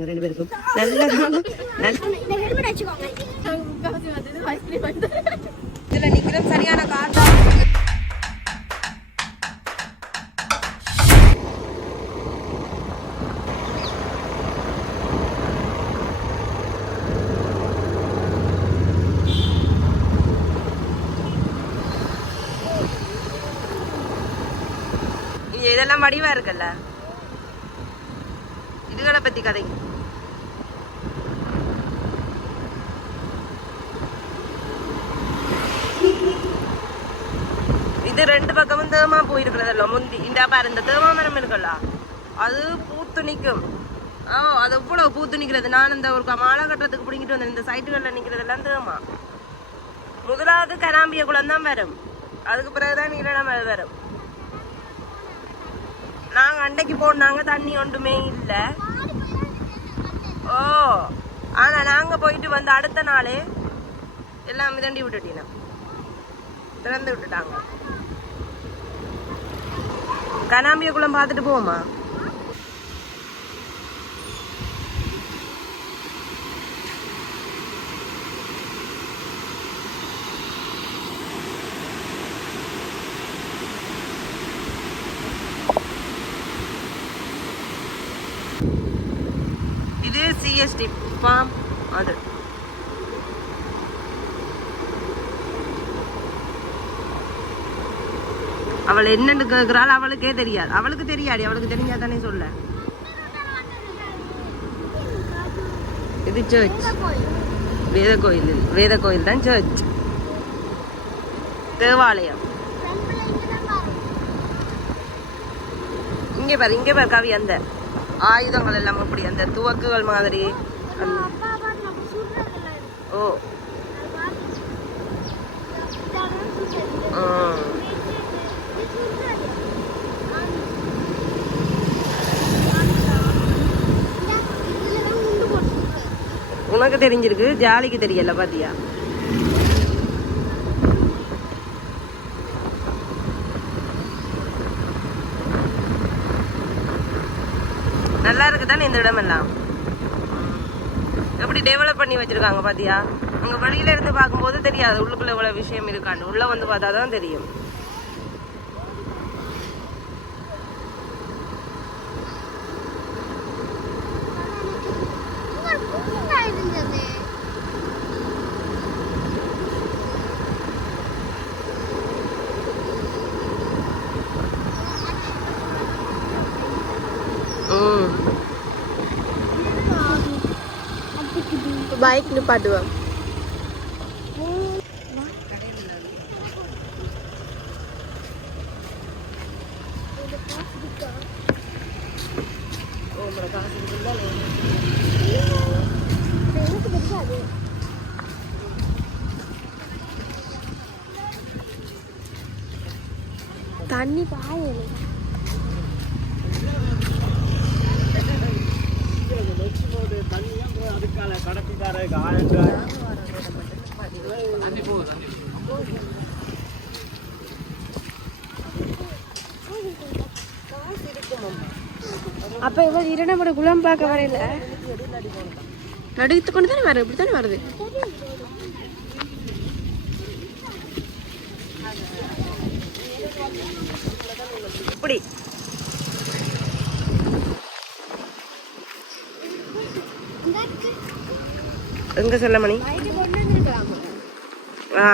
ரெண்டு பேருக்கும். நல்ல இதுல நிக்கிறோம் சரியான இங்க இதெல்லாம் வடிவா இருக்குல்ல? இதுகளை பத்தி கதை. இது ரெண்டு பக்கமும் தேமா போயிருக்கிறதல்ல முந்தி இந்த பாரு இந்த தேமா மரம் இருக்குல்ல அது பூத்து நிற்கும் ஆ அது எவ்வளவு பூத்து நிற்கிறது நான் இந்த ஒரு க- மாலை கட்டுறதுக்கு பிடிங்கிட்டு வந்தேன். இந்த சைட்டுகளில் நிக்கிறதெல்லாம் தேமா. முதலாவது கராம்பிய குளம் தான் வரும். அதுக்கு பிறகுதான் நீலன மரம் வரும். நாங்க அன்னைக்கு போனாங்க தண்ணி ஒன்றுமே இல்ல. ஓ ஆனால் நாங்கள் போயிட்டு வந்த அடுத்த நாளே எல்லாம் மிதண்டி விட்டுட்டீங்க. திறந்து விட்டுட்டாங்க. கனாம்பிய குளம் பார்த்துட்டு போவோமா? இது ஃபார்ம் அது அவள் என்னன்னு கேக்குறாள் அவளுக்கே தெரியாது. அவளுக்கு தெரியாது அவளுக்கு தெரிஞ்சா தானே சொல்ல. இது சர்ச் வேத கோயில் வேத கோயில் தான் சர்ச் தேவாலயம். இங்கே பாரு இங்கே பாரு கவி அந்த. ஆயுதங்கள் எல்லாம் அப்படி அந்த துவக்குகள் மாதிரி. ஓ. உனக்கு தெரிஞ்சிருக்கு ஜாலிக்கு தெரியல பாத்தியா? நல்லா இருக்கு தானே இந்த இடம் எல்லாம் எப்படி டெவலப் பண்ணி வச்சிருக்காங்க பாத்தியா? அங்க வெளியில இருந்து பார்க்கும்போது தெரியாது. உள்ளுக்குள்ள இவ்வளவு விஷயம் இருக்கான்னு. உள்ள வந்து பார்த்தா தான் தெரியும் இருந்தது ம் பைக் நிப்பாட்டுவேன் எனக்கு தெரியாது தண்ணி பாயல அப்ப இவள் இரண்டமோட குளம் பார்க்க வரையில. நடுத்து கொண்டு தானே வருது இப்படி தானே வருது இப்படி. எங்க சொல்ல மணி? பைக்கு ஆ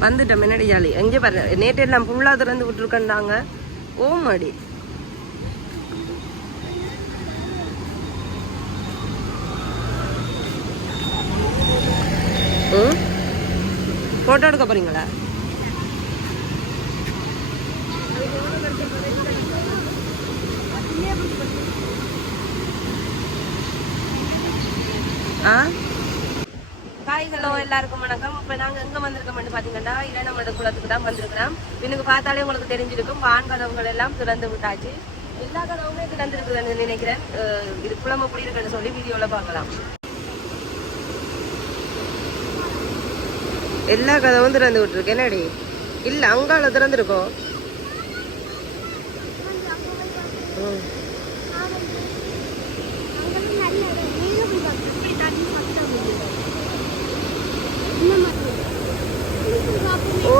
வந்துட்டேன் முன்னாடி ஜாலி. எங்கே பாரு நேற்று எல்லாம் ஃபுல்லாக திறந்து விட்டுருக்கண்டாங்க ஓமாடி ம் ஃபோட்டோ எடுக்க போறீங்களா? ஆ? ஹாய் ஹலோ எல்லாருக்கும் வணக்கம். இப்போ நாங்கள் எங்கே வந்திருக்கோம்னு பார்த்தீங்கன்னா இளநமட குளத்துக்கு தான் வந்திருக்கிறோம். எனக்கு பார்த்தாலே உங்களுக்கு தெரிஞ்சிருக்கும் வான் கதவுகள் எல்லாம் திறந்து விட்டாச்சு. எல்லா கதவுமே திறந்துருக்குதுன்னு நினைக்கிறேன். இது குளம் எப்படி இருக்குன்னு சொல்லி வீடியோவில் பார்க்கலாம். எல்லா கதவும் திறந்து விட்டுருக்கு. என்னடி? இல்லை அங்கால திறந்துருக்கோம் ஓ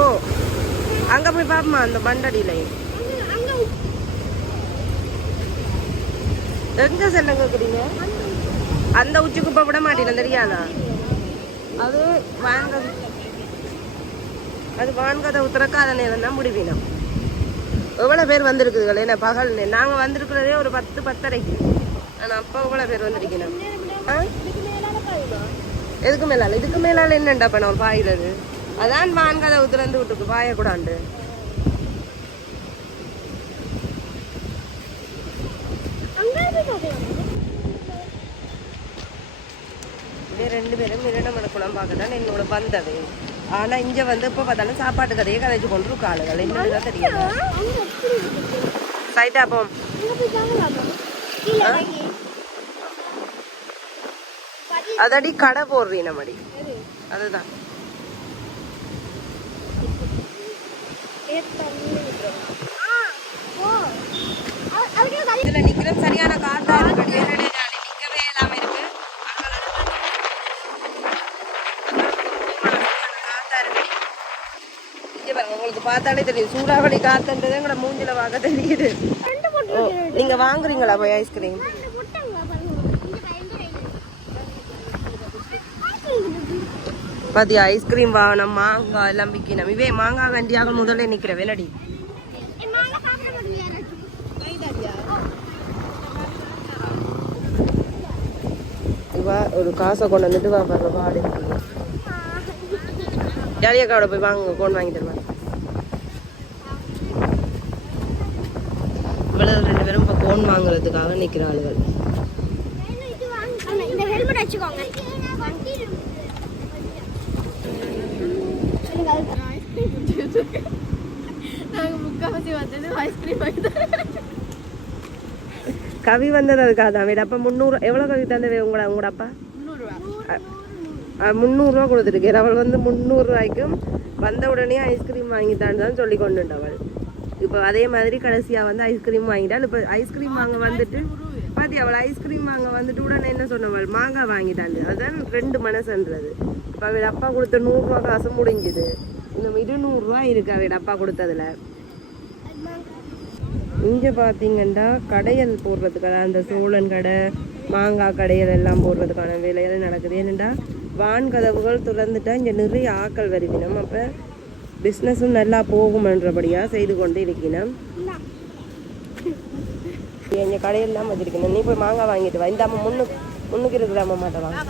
அங்க போய் பாப்போமா அந்த பண்டடியில எங்க செல்லுங்க குடிங்க? அந்த உச்சிக்கு விட மாட்டேன் தெரியாதா? அது வாங்க. அது வான்கதை திறக்காத நேரம் தான் முடிவினம். எவ்வளோ பேர் வந்திருக்குதுகள் என்ன பகல் நாங்கள் வந்திருக்கிறதே ஒரு பத்து பத்தரைக்கு. ஆனால் அப்போ எவ்வளோ பேர் வந்திருக்கணும் ஆ? எதுக்கு மேலால? இதுக்கு மேலால என்னண்டா பண்ண ஒரு பாயிறது? அதான் வான்கதை திறந்து விட்டுருக்கு பாயக்கூடாண்டு. ரெண்டு பேரும் இரண்டமட குளம் பார்க்க தான் என்னோட வந்தது. ஆனா இங்க வந்து இப்போ பார்த்தாலும் சாப்பாட்டு கதையை கதைச்சு கொண்டு இருக்கு ஆளுகள் என்னதான் தெரியல சைட்டா போம் அதடி கடை போடுறீ நம்மடி அதுதான். இதுல சரியான காத்தா இருக்கு நேரடியா நாளை நிக்கவே இல்லாம இருக்கு காத்தா இருக்கு இங்க பாருங்க உங்களுக்கு பார்த்தாலே தெரியும் சூறாவளி காத்துன்றது எங்கட மூஞ்சில பார்க்க தெரியுது. நீங்க வாங்குறீங்களா போய் ஐஸ்கிரீம் பாத்தியா ஐஸ்கிரீம் வாங்கணும் மாங்காய் எல்லாம் விற்கணும் இவே மாங்காய் வண்டியாக முதல்ல நிக்கிற வெலடி இவா ஒரு காசை கொண்டு வந்துட்டு வா பாருங்க பாடு ஜாலியாக்காவோட போய் வாங்க கோன் வாங்கி தருவாங்க ரெண்டு வாங்குறதுக்காக நிற்கிற ஆளுகள். கவி வந்தது அதுக்காக தான். வீடு அப்போ முந்நூறு எவ்வளோ கவி தந்தது உங்களோட உங்களோட அப்பா? முந்நூறுரூவா கொடுத்துருக்கேன். அவள் வந்து முந்நூறுரூவாய்க்கும் வந்த உடனே ஐஸ்கிரீம் வாங்கி தான் சொல்லி கொண்டு அவள். இப்போ அதே மாதிரி கடைசியாக வந்து ஐஸ்கிரீம் வாங்கிட்டாள் இப்போ ஐஸ்கிரீம் வாங்க வந்துட்டு பாத்தி அவள் ஐஸ்கிரீம் வாங்க வந்துட்டு உடனே என்ன சொன்னவள்? மாங்காய் வாங்கிட்டாள் அதுதான் ரெண்டு மனசுன்றது. இப்போ அவள் அப்பா கொடுத்த நூறுரூவா காசு முடிஞ்சுது. இன்னும் இருநூறுரூவா இருக்கு அவள் அப்பா கொடுத்ததுல. இங்கே பார்த்தீங்கன்னா கடையல் போடுறதுக்கான அந்த சோழன் கடை மாங்காய் கடையல் எல்லாம் போடுறதுக்கான வேலைகள் நடக்குது. ஏனெண்டா வான் கதவுகள் திறந்துட்டா இங்கே நிறைய ஆக்கள் வருவினம். அப்போ பிஸ்னஸும் நல்லா போகுமன்றபடியாக செய்து கொண்டு இருக்கிறேன்? எங்கள் கடையெல்லாம் வச்சுருக்கேன். நீ போய் மாங்காய் வாங்கிட்டு வா. இந்த அம்மா முன்னுக்கு முன்னுக்கு இருக்கிற அம்மா வாங்க.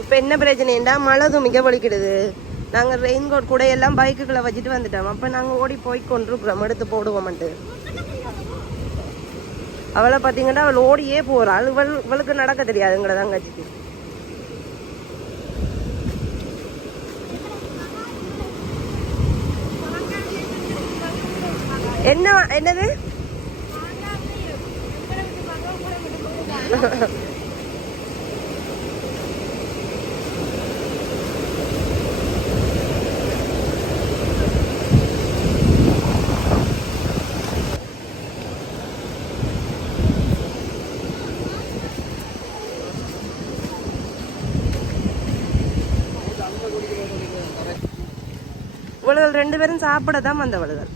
இப்போ என்ன பிரச்சனைண்டா? மழை துமிக்க வலிக்கிடுது நாங்கள் ரெயின் கோட் கூட எல்லாம் பைக்குகளை வச்சுட்டு வந்துட்டோம். அப்போ நாங்கள் ஓடி போய் கொண்டிருக்கிறோம். எடுத்து போடுவோம்ட்டு அவளை பார்த்தீங்கன்னா அவள் ஓடியே போகிறாள் இவள் இவளுக்கு நடக்க தெரியாது எங்களை என்ன என்னது இவளுகள் ரெண்டு பேரும் சாப்பிட தான் வந்தவளுகள்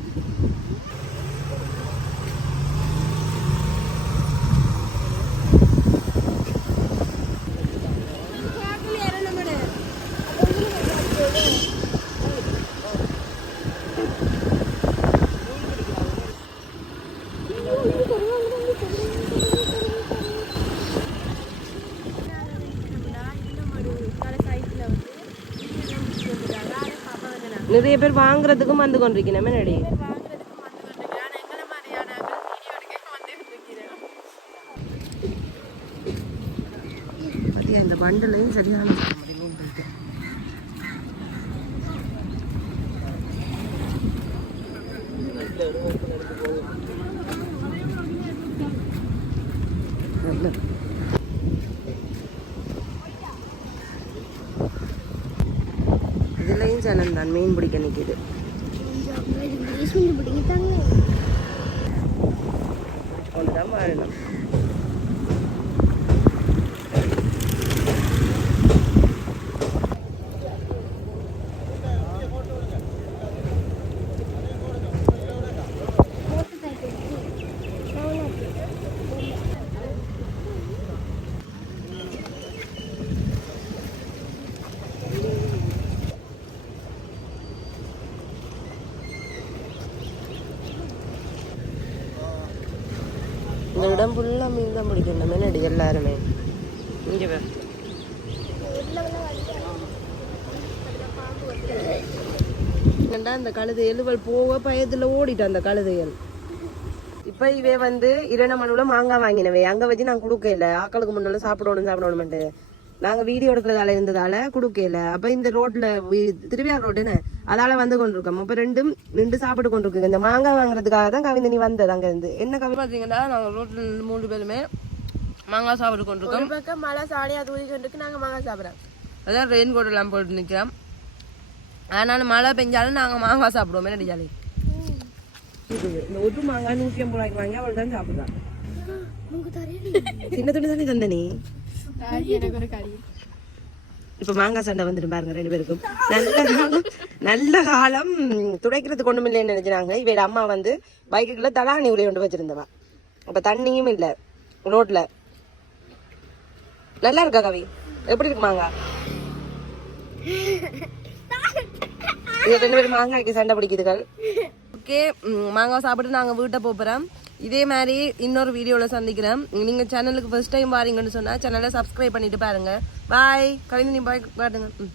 நிறைய பேர் வாங்குறதுக்கும் வந்து கொண்டிருக்கணும் என்னடி பாத்தியா இந்த பண்டிலையும் சரியான ஜனம் தான் மீன் பிடிக்க நிக்குது. பிடிக்கிட்டாங்க ஒன்றுதான் வாழணும் இந்த இடம் ஃபுல்லாக மீன் தான் பிடிக்கணும் என்னடி எல்லாருமே? இங்கே வே. ஏன்டா அந்த கழுதை எழுவல் போக பயத்தில் ஓடிட்டு அந்த கழுதைகள் இப்போ இவே வந்து இரண மனுல மாங்காய் வாங்கினவே. அங்கே வச்சு நான் கொடுக்கல. ஆக்களுக்கு முன்னால சாப்பிடணும் சாப்பிடணும்ட்டு நாங்கள் வீடியோ எடுக்கிறதால இருந்ததால கொடுக்கல. அப்போ இந்த ரோட்டில் திருவிழா ரோடுன்னு அதால வந்து கொண்டிருக்கோம். அப்போ ரெண்டும் நின்று சாப்பிட்டு கொண்டிருக்குங்க இந்த மாங்காய் வாங்குறதுக்காக தான் கவிந்தனி வந்தது அங்கேருந்து. என்ன கவி பார்த்தீங்கன்னா நாங்கள் ரோட்டில் மூணு பேருமே மாங்காய் சாப்பிட்டு கொண்டிருக்கோம். பக்கம் மழை சாடியா தூதி கொண்டு நாங்க மாங்காய் சாப்பிடுறோம். அதான் ரெயின் கோட் எல்லாம் போட்டு நிற்கிறோம் ஆனாலும் மழை பெஞ்சாலும் நாங்கள் மாங்காய் சாப்பிடுவோம் என்ன ஜாலி இந்த ஒட்டு மாங்காய் நூற்றி ஐம்பது ரூபாய்க்கு வாங்கி அவள் தான் சாப்பிட்றான் சின்ன துணி தானே தந்த நீ எனக்கு ஒரு கறி. இப்ப மாங்காய் சண்டை வந்துட்டு பாருங்க ரெண்டு பேருக்கும். நல்ல காலம் நல்ல காலம். துடைக்கிறதுக்கு ஒண்ணும் இல்லைன்னு நினைச்சாங்க இவட அம்மா வந்து பைக்குக்குள்ள தலாணி உரை கொண்டு வச்சிருந்தவா. அப்ப தண்ணியும் இல்ல ரோட்ல. நல்லா இருக்கா கவி? எப்படி இருக்கு மாங்காய்? இது ரெண்டு பேரும் மாங்காய்க்கு சண்டை பிடிக்குதுகள். ஓகே மாங்காய் சாப்பிட்டு நாங்கள் வீட்டை போகிறோம் இதே மாதிரி இன்னொரு வீடியோவில் சந்திக்கிறேன். நீங்கள் சேனலுக்கு ஃபர்ஸ்ட் டைம் வாரீங்கன்னு சொன்னால் சேனலை சப்ஸ்கிரைப் பண்ணிட்டு பாருங்கள் பாய் கவிந்தினி பாய் பாட்டுங்க ம்.